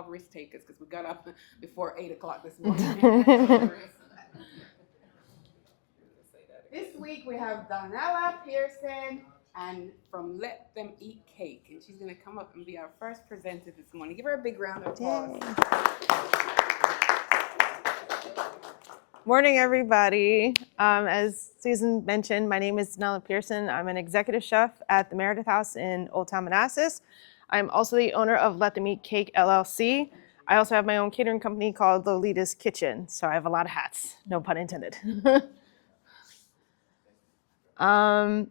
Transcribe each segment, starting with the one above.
all risk takers because we got up before 8 o'clock this morning. This week we have Donella Pearson and from Let Them Eat Cake, and she's going to come up and be our first presenter this morning. Give her a big round of applause. Morning, everybody. As Susan mentioned, my name is Donella Pearson. I'm an executive chef at the Meredith House in Old Town Manassas. I'm also the owner of Let Them Eat Cake LLC. I also have my own catering company called Lolita's Kitchen, so I have a lot of hats, no pun intended.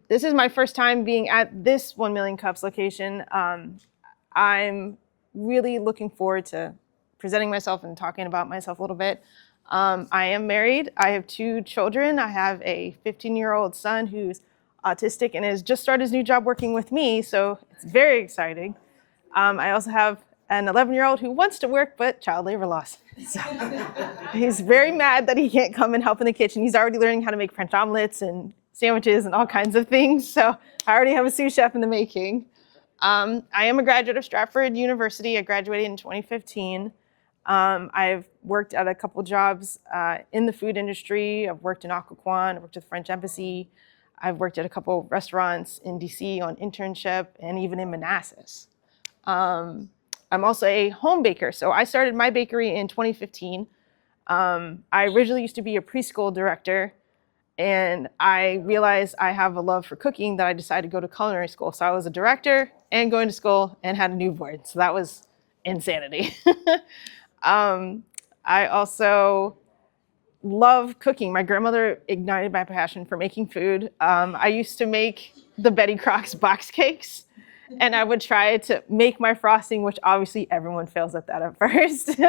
This is my first time being at this 1 Million Cups location. I'm really looking forward to presenting myself and talking about myself a little bit. I am married. I have 2 children. I have a 15-year-old son who's autistic and has just started his new job working with me, so it's very exciting. I also have an 11-year-old who wants to work, but child labor laws. So he's very mad that he can't come and help in the kitchen. He's already learning how to make French omelets and sandwiches and all kinds of things. So I already have a sous chef in the making. I am a graduate of Stratford University. I graduated in 2015. I've worked at a couple jobs in the food industry. I've worked in Occoquan. I've worked at the French Embassy. I've worked at a couple restaurants in DC on internship and even in Manassas. I'm also a home baker. So I started my bakery in 2015. I originally used to be a preschool director, and I realized I have a love for cooking that I decided to go to culinary school. So I was a director and going to school and had a newborn. So that was insanity. I also love cooking. My grandmother ignited my passion for making food. I used to make the Betty Croc's box cakes, and I would try to make my frosting, which obviously everyone fails at that at first.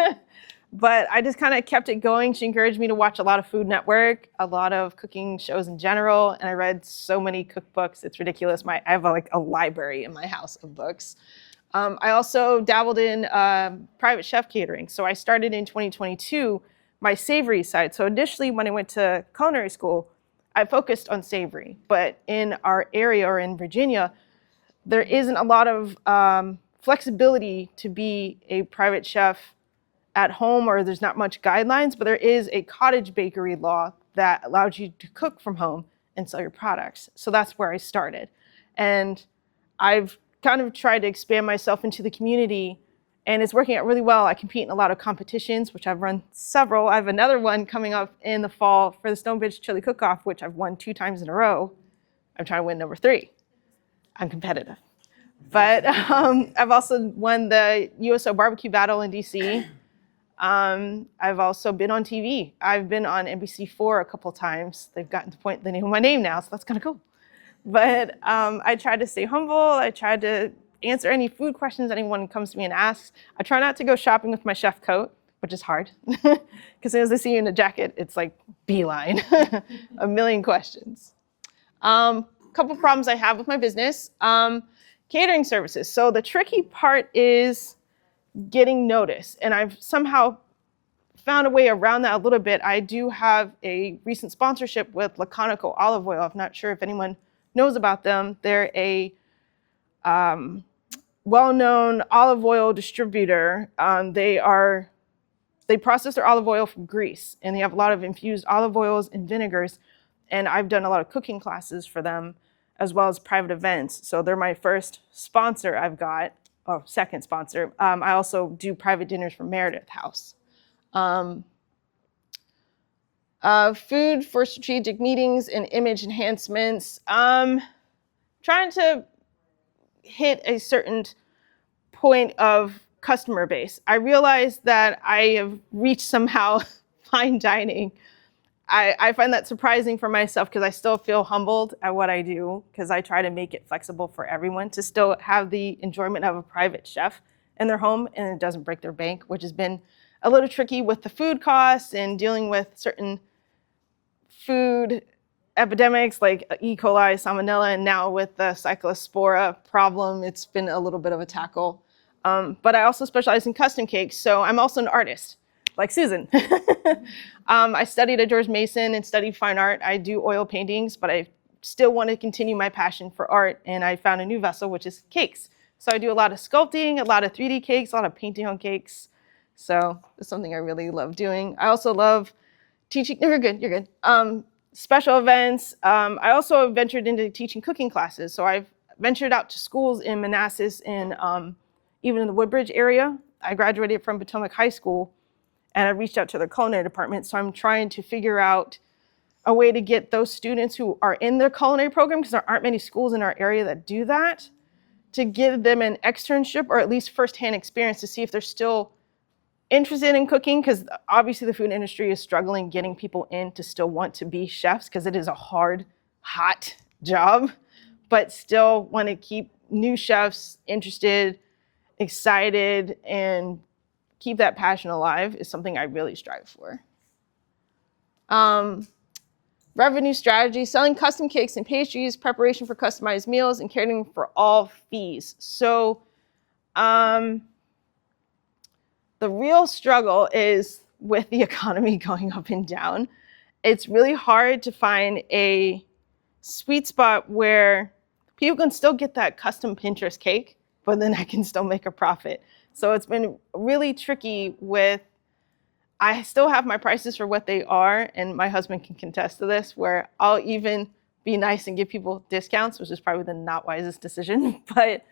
But I just kind of kept it going. She encouraged me to watch a lot of Food Network, a lot of cooking shows in general, and I read so many cookbooks. It's ridiculous. I have a library in my house of books. I also dabbled in private chef catering. So I started in 2022 my savory side. So initially when I went to culinary school, I focused on savory. But in our area or in Virginia, there isn't a lot of flexibility to be a private chef at home, or there's not much guidelines, but there is a cottage bakery law that allows you to cook from home and sell your products. So that's where I started. And I've kind of tried to expand myself into the community, and it's working out really well. I compete in a lot of competitions, which I've run several. I have another one coming up in the fall for the Stonebridge Chili Cook-Off, which I've won 2 times in a row. I'm trying to win number 3. I'm competitive. But I've also won the USO Barbecue Battle in DC. I've also been on TV. I've been on NBC4 a couple times. They've gotten to point the name of my name now, so that's kind of cool. But I tried to stay humble. I tried to answer any food questions anyone comes to me and asks. I try not to go shopping with my chef coat, which is hard. Because as soon as they see you in a jacket, it's like beeline, a million questions. Couple problems I have with my business. Catering services. So the tricky part is getting noticed. And I've somehow found a way around that a little bit. I do have a recent sponsorship with Laconico Olive Oil. I'm not sure if anyone knows about them. They're a well-known olive oil distributor. They process their olive oil from Greece, and they have a lot of infused olive oils and vinegars. And I've done a lot of cooking classes for them, as well as private events. So they're my first sponsor I've got, or second sponsor. I also do private dinners for Meredith House. Food for strategic meetings and image enhancements. Trying to hit a certain point of customer base. I realized that I have reached somehow fine dining. I find that surprising for myself because I still feel humbled at what I do, because I try to make it flexible for everyone to still have the enjoyment of a private chef in their home and it doesn't break their bank, which has been a little tricky with the food costs and dealing with certain food epidemics like E. coli, salmonella, and now with the cyclospora problem, it's been a little bit of a tackle. But I also specialize in custom cakes, so I'm also an artist, like Susan. I studied at George Mason and studied fine art. I do oil paintings, but I still want to continue my passion for art, and I found a new vessel, which is cakes. So I do a lot of sculpting, a lot of 3D cakes, a lot of painting on cakes. So it's something I really love doing. I also love teaching. No, you're good. Special events. I also ventured into teaching cooking classes. So I've ventured out to schools in Manassas and even in the Woodbridge area. I graduated from Potomac High School, and I reached out to the culinary department. So I'm trying to figure out a way to get those students who are in the culinary program, because there aren't many schools in our area that do that, to give them an externship or at least firsthand experience to see if they're still interested in cooking, because obviously the food industry is struggling getting people in to still want to be chefs, because it is a hard, hot job, but still want to keep new chefs interested, excited, and keep that passion alive is something I really strive for. Revenue strategy, selling custom cakes and pastries, preparation for customized meals, and catering for all fees. So the real struggle is with the economy going up and down. It's really hard to find a sweet spot where people can still get that custom Pinterest cake, but then I can still make a profit. So it's been really tricky with, I still have my prices for what they are, and my husband can contest to this, where I'll even be nice and give people discounts, which is probably the not wisest decision, but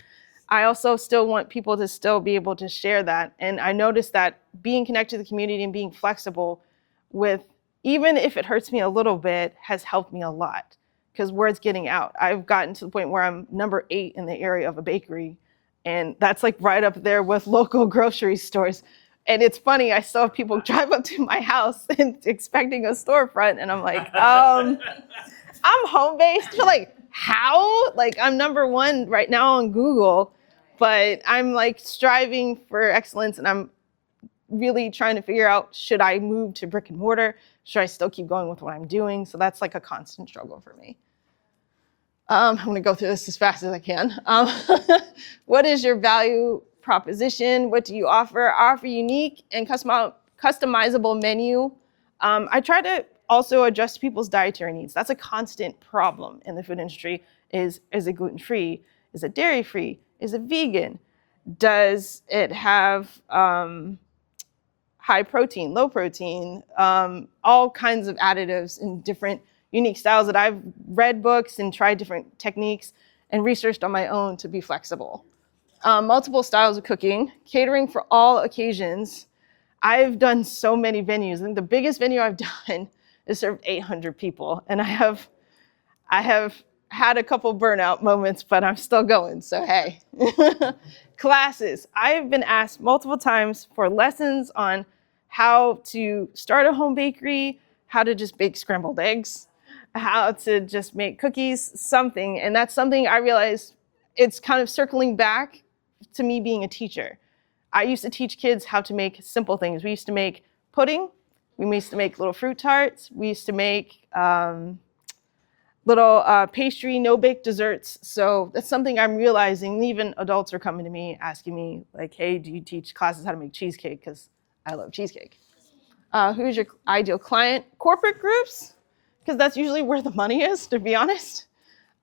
I also still want people to still be able to share that. And I noticed that being connected to the community and being flexible with, even if it hurts me a little bit, has helped me a lot, because word's getting out. I've gotten to the point where I'm number 8 in the area of a bakery, and that's like right up there with local grocery stores. And it's funny, I still have people drive up to my house and expecting a storefront, and I'm like, I'm home-based. They're like, how? Like, I'm number 1 right now on Google, but I'm like striving for excellence, and I'm really trying to figure out, should I move to brick and mortar? Should I still keep going with what I'm doing? So that's like a constant struggle for me. I'm gonna go through this as fast as I can. What is your value proposition? What do you offer? I offer unique and customizable menu. I try to also adjust people's dietary needs. That's a constant problem in the food industry. Is it gluten-free? Is it dairy-free? Is it vegan? Does it have high protein, low protein, all kinds of additives in different unique styles that I've read books and tried different techniques and researched on my own to be flexible. Multiple styles of cooking, catering for all occasions. I've done so many venues. I think the biggest venue I've done is served 800 people. And I have had a couple burnout moments, but I'm still going, so hey. Classes. I've been asked multiple times for lessons on how to start a home bakery, how to just bake scrambled eggs, how to just make cookies, something. And that's something I realized it's kind of circling back to me being a teacher. I used to teach kids how to make simple things. We used to make pudding. We used to make little fruit tarts. We used to make little pastry, no-bake desserts. So that's something I'm realizing. Even adults are coming to me asking me, like, hey, do you teach classes how to make cheesecake? Because I love cheesecake. Who's your ideal client? Corporate groups, because that's usually where the money is, to be honest.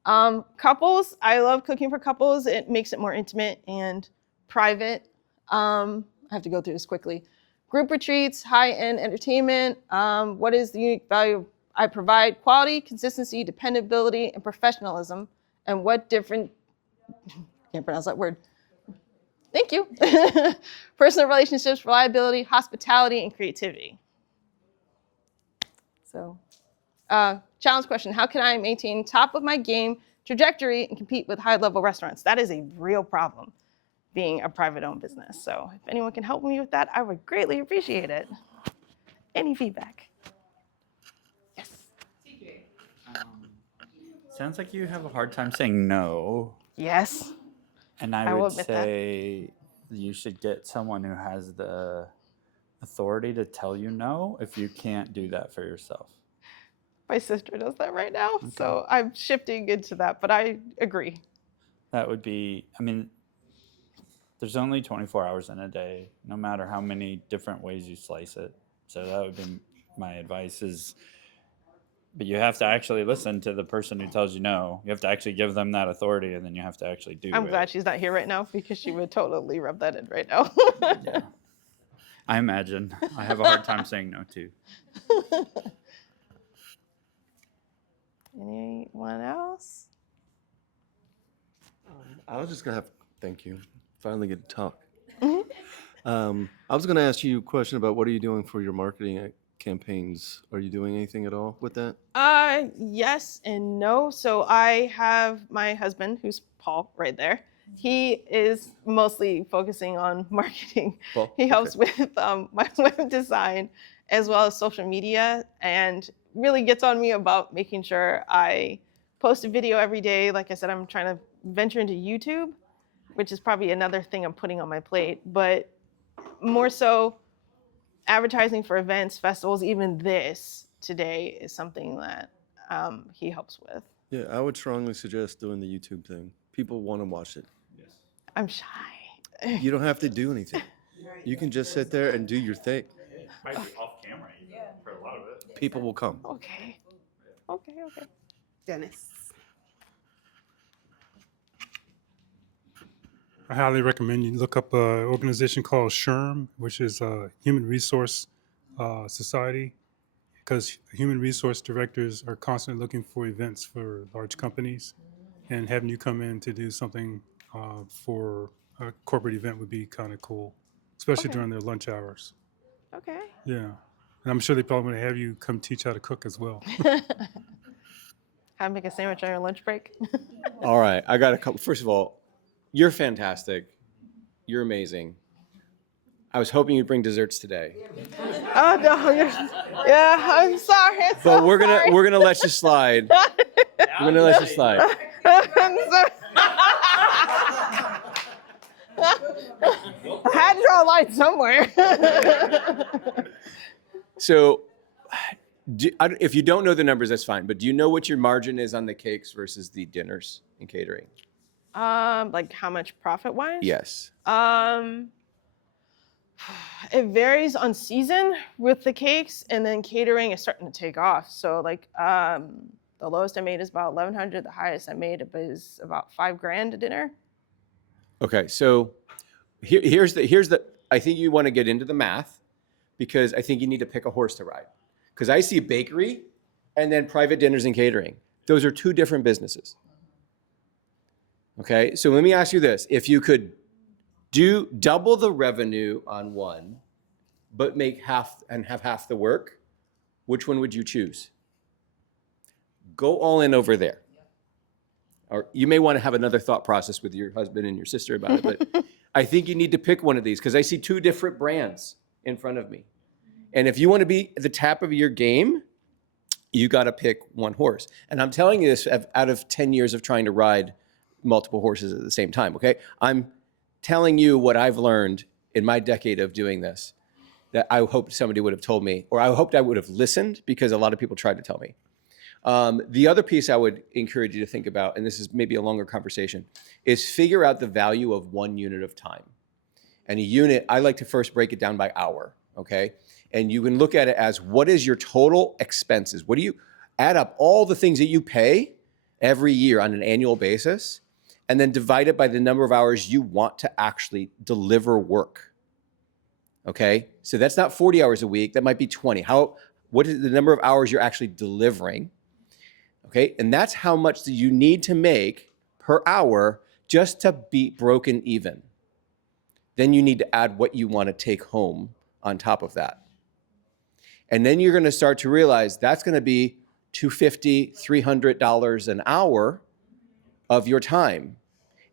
Couples, I love cooking for couples. It makes it more intimate and private. I have to go through this quickly. Group retreats, high-end entertainment. What is the unique value I provide? Quality, consistency, dependability, and professionalism. And what different, can't pronounce that word. Thank you. Personal relationships, reliability, hospitality, and creativity. So, challenge question. How can I maintain top of my game trajectory and compete with high-level restaurants? That is a real problem, being a private-owned business. So if anyone can help me with that, I would greatly appreciate it. Any feedback? Yes. Sounds like you have a hard time saying no. Yes. And I would say you should get someone who has the authority to tell you no if you can't do that for yourself. My sister does that right now, so I'm shifting into that, but I agree. That would be, I mean, there's only 24 hours in a day, no matter how many different ways you slice it. So that would be my advice is But you have to actually listen to the person who tells you no. You have to actually give them that authority, and then you have to actually do it. I'm glad she's not here right now because she would totally rub that in right now. Yeah. I imagine. I have a hard time saying no too. Anyone else? I was just gonna have thank you. Finally get to talk. I was gonna ask you a question about what are you doing for your marketing campaigns? Are you doing anything at all with that? Yes and no. So I have my husband, who's Paul, right there. He is mostly focusing on marketing. Paul? He helps Okay. with my web design as well as social media, and really gets on me about making sure I post a video every day. Like I said, I'm trying to venture into YouTube, which is probably another thing I'm putting on my plate, but more so advertising for events, festivals, even this today is something that he helps with. Yeah, I would strongly suggest doing the YouTube thing. People want to watch it. I'm shy. You don't have to do anything. You can just sit there and do your thing. Might be off camera even for a lot of it. People will come. Okay. Dennis. I highly recommend you look up an organization called SHRM, which is a human resource society, because human resource directors are constantly looking for events for large companies, and having you come in to do something for a corporate event would be kind of cool, especially Okay. during their lunch hours. Okay. Yeah. And I'm sure they probably want to have you come teach how to cook as well. How to make a sandwich on your lunch break? All right, I got a couple. First of all, you're fantastic. You're amazing. I was hoping you'd bring desserts today, Oh no, yeah, I'm sorry. but we're gonna let you slide. We're gonna let you slide. I'm sorry. I had to draw a line somewhere. So, if you don't know the numbers, that's fine. But do you know what your margin is on the cakes versus the dinners and catering? Like how much profit wise? Yes. It varies on season with the cakes, and then catering is starting to take off. So like the lowest I made is about 1,100. The highest I made is about $5,000 a dinner. Okay, so here's the. I think you want to get into the math, because I think you need to pick a horse to ride. Because I see bakery and then private dinners and catering. Those are two different businesses. Okay, so let me ask you this. If you could do double the revenue on one, but make half and have half the work, which one would you choose? Go all in over there. Or you may want to have another thought process with your husband and your sister about it, but I think you need to pick one of these, because I see two different brands in front of me. And if you want to be at the top of your game, you got to pick one horse. And I'm telling you this out of 10 years of trying to ride multiple horses at the same time, okay? I'm telling you what I've learned in my decade of doing this, that I hoped somebody would have told me, or I hoped I would have listened, because a lot of people tried to tell me. The other piece I would encourage you to think about, and this is maybe a longer conversation, is figure out the value of 1 unit of time. And a unit, I like to first break it down by hour, okay? And you can look at it as, what is your total expenses? What do you add up all the things that you pay every year on an annual basis, and then divide it by the number of hours you want to actually deliver work, okay? So that's not 40 hours a week, that might be 20. What is the number of hours you're actually delivering? Okay, and that's how much do you need to make per hour just to be broken even. Then you need to add what you want to take home on top of that. And then you're going to start to realize that's going to be $250, $300 an hour of your time.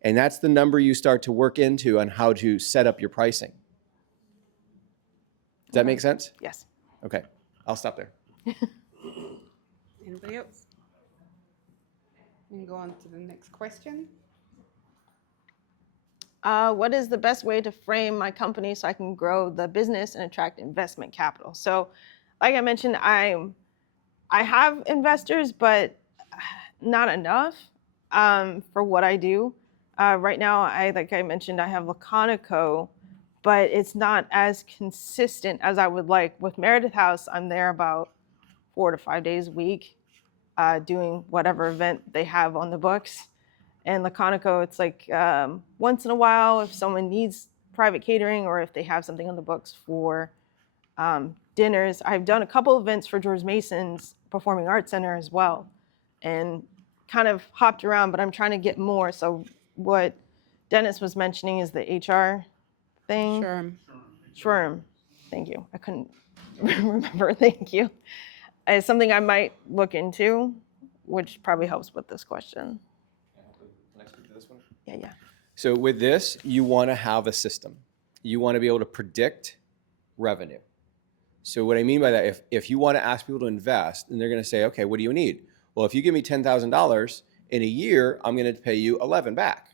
And that's the number you start to work into on how to set up your pricing. Does that make sense? Yes. Okay, I'll stop there. Anybody else? We can go on to the next question. What is the best way to frame my company so I can grow the business and attract investment capital? So, like I mentioned, I have investors, but not enough for what I do. Right now, like I mentioned, I have Laconico, but it's not as consistent as I would like. With Meredith House, I'm there about 4 to 5 days a week. doing whatever event they have on the books. And Laconico, it's like once in a while, if someone needs private catering or if they have something on the books for dinners. I've done a couple events for George Mason's Performing Arts Center as well, and kind of hopped around, but I'm trying to get more. So what Dennis was mentioning is the HR thing. Sure. SHRM. Thank you. I couldn't remember. Thank you. It's something I might look into, which probably helps with this question. Can I speak to this one? Yeah. So with this, you want to have a system. You want to be able to predict revenue. So what I mean by that, if you want to ask people to invest, and they're going to say, okay, what do you need? Well, if you give me $10,000 in a year, I'm going to pay you 11 back,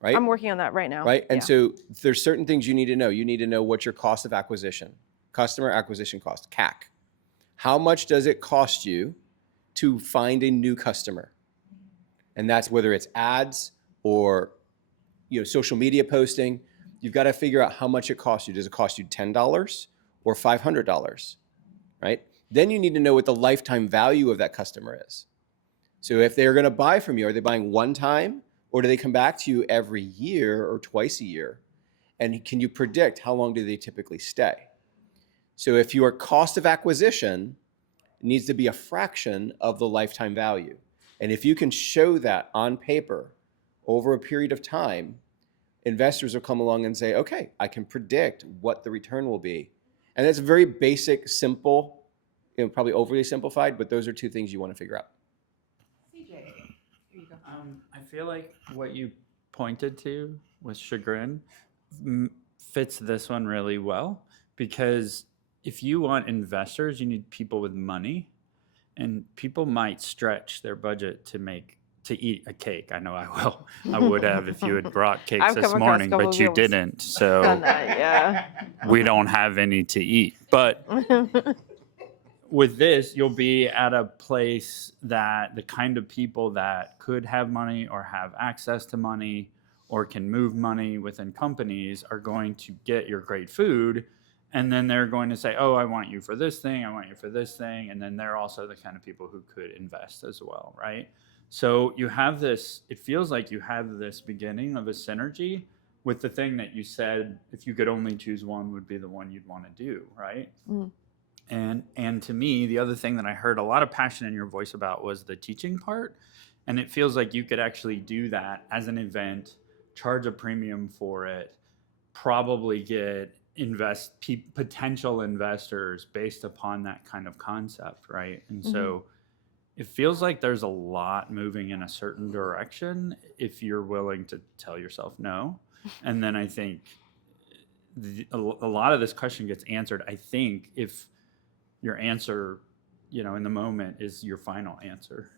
right? I'm working on that right now. Right? And Yeah. so there's certain things you need to know. You need to know what's your cost of acquisition, customer acquisition cost, CAC. How much does it cost you to find a new customer? And that's whether it's ads or social media posting. You've got to figure out how much it costs you. Does it cost you $10 or $500, right? Then you need to know what the lifetime value of that customer is. So if they're going to buy from you, are they buying one time or do they come back to you every year or twice a year? And can you predict how long do they typically stay? So if your cost of acquisition needs to be a fraction of the lifetime value, and if you can show that on paper over a period of time, investors will come along and say, okay, I can predict what the return will be. And that's very basic, simple, probably overly simplified, but those are two things you want to figure out. CJ, here you go. I feel like what you pointed to with chagrin fits this one really well, because if you want investors, you need people with money, and people might stretch their budget to eat a cake. I know I would have if you had brought cakes I've this come across morning, a couple but you of those. didn't. So Done that, yeah. we don't have any to eat. But with this, you'll be at a place that the kind of people that could have money or have access to money or can move money within companies are going to get your great food. And then they're going to say, oh, I want you for this thing. I want you for this thing. And then they're also the kind of people who could invest as well, right? So you have this, it feels like you have this beginning of a synergy with the thing that you said, if you could only choose one, would be the one you'd want to do, right? Mm. And to me, the other thing that I heard a lot of passion in your voice about was the teaching part. And it feels like you could actually do that as an event, charge a premium for it, probably get potential investors based upon that kind of concept, right? And so it feels like there's a lot moving in a certain direction if you're willing to tell yourself no. And then I think a lot of this question gets answered, I think, if your answer, in the moment is your final answer.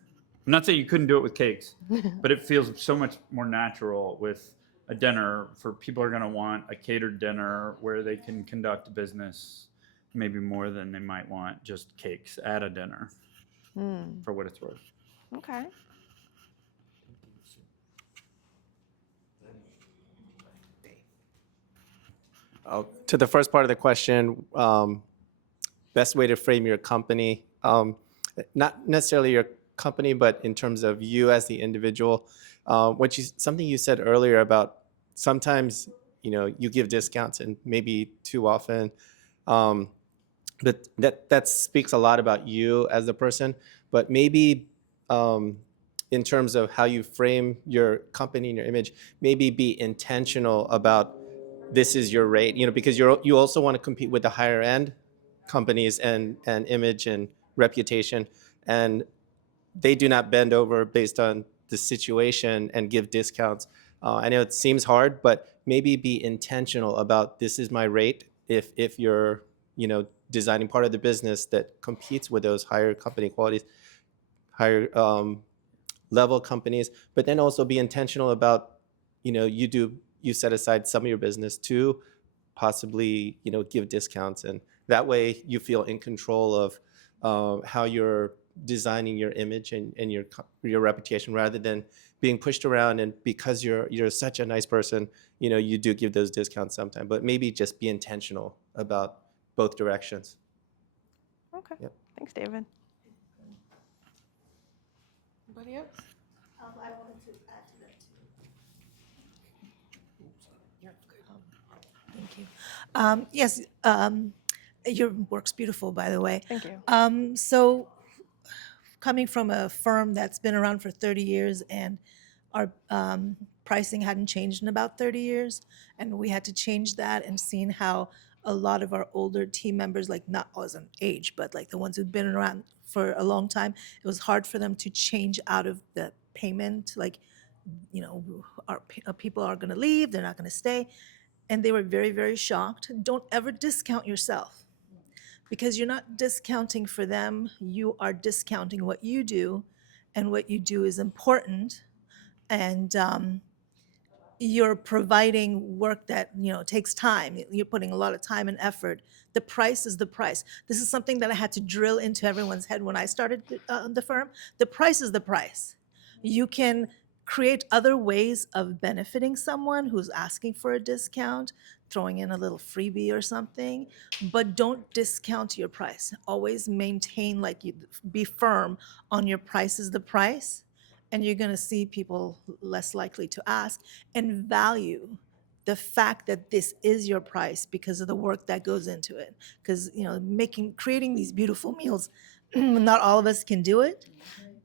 I'm not saying you couldn't do it with cakes, but it feels so much more natural with a dinner. For people are going to want a catered dinner where they can conduct business maybe more than they might want just cakes at a dinner, for what it's worth. Okay. To the first part of the question, best way to frame your company, not necessarily your company, but in terms of you as the individual. Something you said earlier about sometimes you give discounts and maybe too often, but that speaks a lot about you as a person. But maybe in terms of how you frame your company and your image, maybe be intentional about this is your rate, because you also want to compete with the higher end companies and image and reputation, and they do not bend over based on the situation and give discounts. I know it seems hard, but maybe be intentional about this is my rate if you're designing part of the business that competes with those higher company qualities, higher level companies, but then also be intentional about you set aside some of your business to possibly give discounts, and that way you feel in control of how you're designing your image and your reputation, rather than being pushed around. And because you're such a nice person, you do give those discounts sometimes, but maybe just be intentional about both directions. Okay. Yep. Thanks, David. Anybody else? I wanted to add to that too. Thank you. Yes, your work's beautiful, by the way. Thank you. So, coming from a firm that's been around for 30 years and our pricing hadn't changed in about 30 years, and we had to change that, and seeing how a lot of our older team members, like not as an age, but like the ones who've been around for a long time, it was hard for them to change out of the payment. Like, our people are going to leave, they're not going to stay. And they were very, very shocked. Don't ever discount yourself, because you're not discounting for them, you are discounting what you do, and what you do is important. And you're providing work that takes time. You're putting a lot of time and effort. The price is the price. This is something that I had to drill into everyone's head when I started the firm. The price is the price. You can create other ways of benefiting someone who's asking for a discount, throwing in a little freebie or something, but don't discount your price. Always maintain, be firm on your price is the price, and you're going to see people less likely to ask and value the fact that this is your price because of the work that goes into it. Because creating these beautiful meals, not all of us can do it,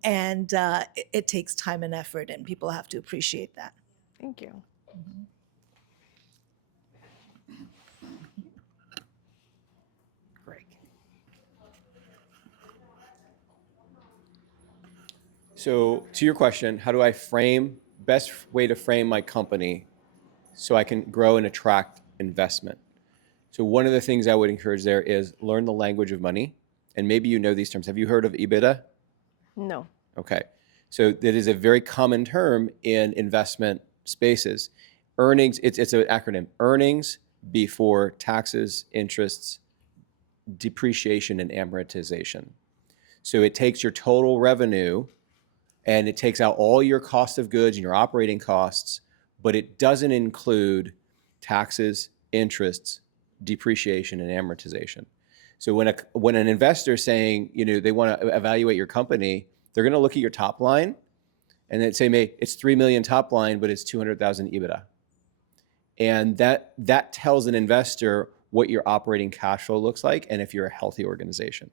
and it takes time and effort, and people have to appreciate that. Thank you. Greg. So to your question, how do I best way to frame my company so I can grow and attract investment? So one of the things I would encourage there is learn the language of money. And maybe you know these terms. Have you heard of EBITDA? No. Okay. So that is a very common term in investment spaces. Earnings, it's an acronym. Earnings before taxes, interests, depreciation, and amortization. So it takes your total revenue and it takes out all your cost of goods and your operating costs, but it doesn't include taxes, interests, depreciation, and amortization. So when an investor is saying, they want to evaluate your company, they're going to look at your top line and then say, it's 3 million top line, but it's 200,000 EBITDA. And that tells an investor what your operating cash flow looks like and if you're a healthy organization.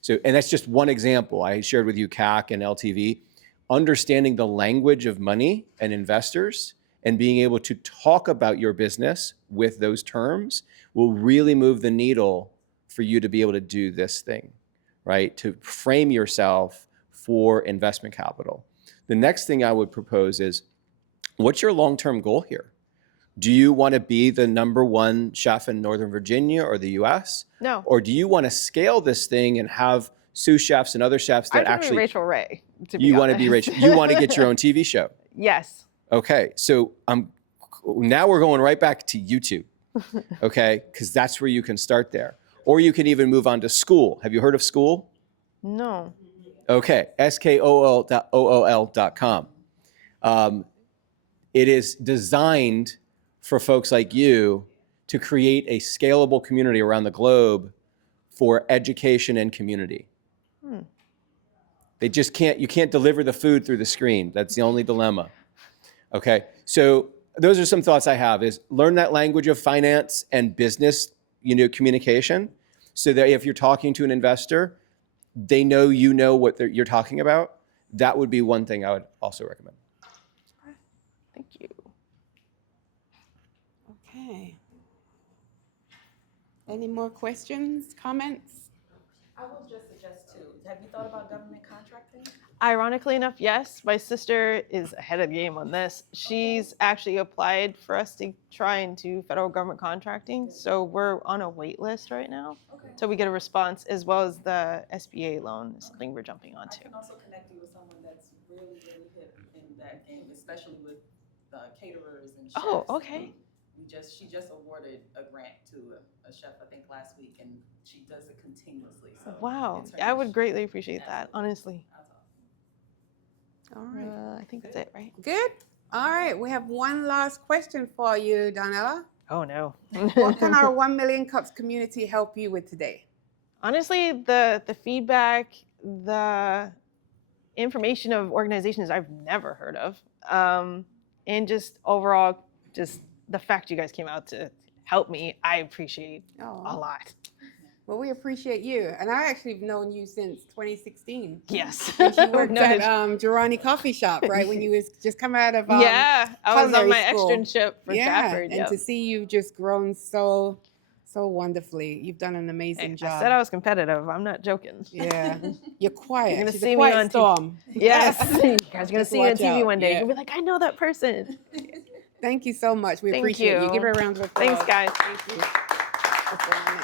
So, and that's just one example. I shared with you CAC and LTV. Understanding the language of money and investors and being able to talk about your business with those terms will really move the needle for you to be able to do this thing, right? To frame yourself for investment capital. The next thing I would propose is, what's your long-term goal here? Do you want to be the #1 chef in Northern Virginia or the US? No. Or do you want to scale this thing and have sous chefs and other chefs that I actually... be Rachel Ray, to be You want to honest. be Rachel. You want to get your own TV show. Yes. Okay, so now we're going right back to YouTube, okay? Because that's where you can start there. Or you can even move on to School. Have you heard of School? No. Okay, skool.com. It is designed for folks like you to create a scalable community around the globe for education and community. They just you can't deliver the food through the screen. That's the only dilemma. Okay, so those are some thoughts I have, is learn that language of finance and business, communication, so that if you're talking to an investor, they know what you're talking about. That would be one thing I would also recommend. Thank you. Okay. Any more questions, comments? I will just suggest too. Have you thought about government contracting? Ironically enough, yes. My sister is ahead of the game on this. She's actually applied for us to try and do federal government contracting. So we're on a wait list right now. Okay. So we get a response, as well as the SBA loan is something we're jumping I onto. can also connect you with someone that's really, really hip in that game, especially with caterers and chefs. Oh, okay. She just awarded a grant to a chef, I think last week, and she does it continuously. So Wow. in terms I of- would greatly appreciate that, Absolutely. honestly. I'll talk. All right. I think that's it, right? Good. All right. We have one last question for you, Donella. Oh, no. What can our 1 Million Cups community help you with today? Honestly, the feedback, the information of organizations I've never heard of. And just overall, just the fact you guys came out to help me, I appreciate a lot. Well, we appreciate you. And I actually have known you since 2016. Yes. When you worked No, at Girani Coffee Shop, right? When you was just coming out of yeah, I was on culinary my school. externship for Stafford. And to see you just grown so wonderfully. You've done an amazing job. I said I was competitive. I'm not joking. Yeah. You're quiet. You're gonna She's see a me quiet on TV. storm. Yes. You guys are going to Just see me on watch TV out. one day. Yeah. You'll be like, I know that person. Thank you so much. We Thank appreciate you. you. Give her a round of applause. Thanks, guys. Thank you.